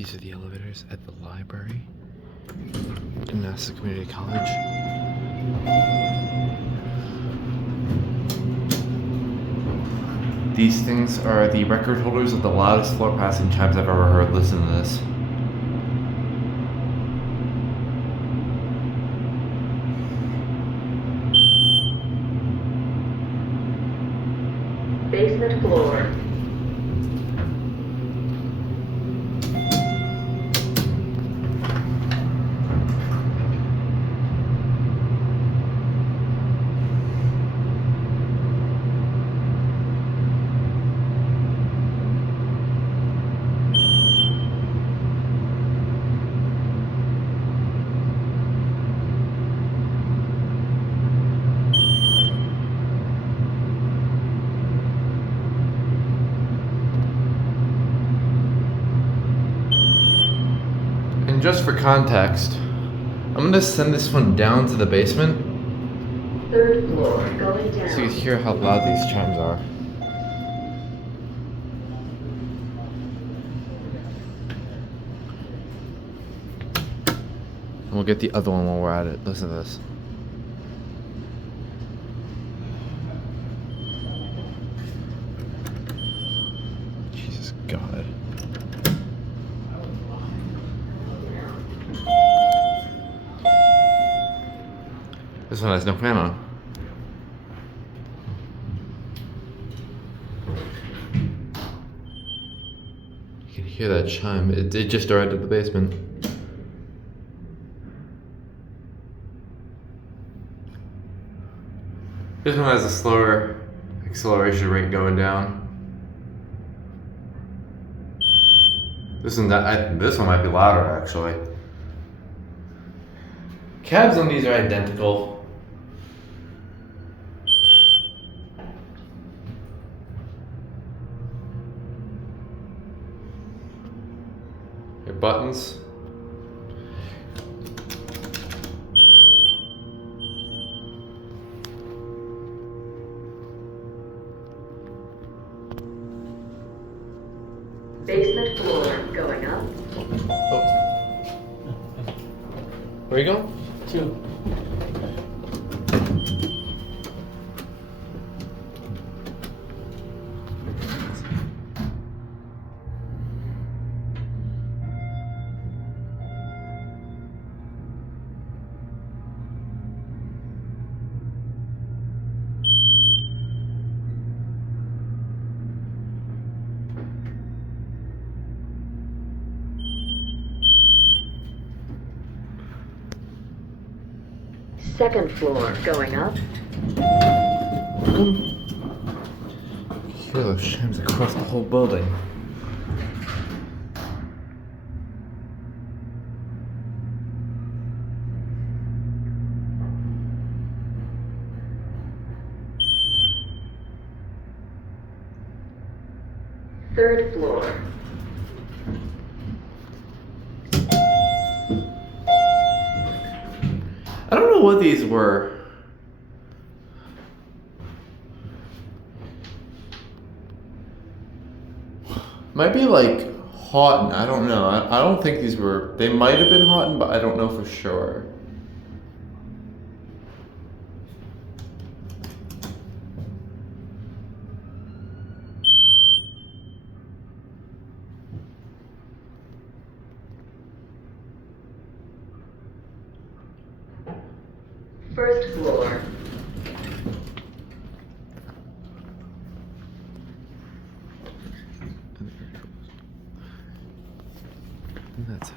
These are the elevators at the library in Nassau Community College. These things are the record holders of the loudest floor passing chimes I've ever heard. Listen to this. Basement floor. And just for context, I'm gonna send this one down to the basement Third floor, going down. so you hear how loud these chimes are. And we'll get the other one while we're at it. Listen to this. Jesus God. This one has no fan on. You can hear that chime. It just arrived at the basement. This one has a slower acceleration rate going down. This one might be louder actually. Cabs on these are identical. Your buttons. Basement floor, going up. Oh. Where you going? 2. Second floor, going up. You hear those chimes across the whole building. Third floor. I don't know what these were. Might be like Houghton. I don't know. I don't think these were. They might have been Houghton, but I don't know for sure. First floor. And that's it.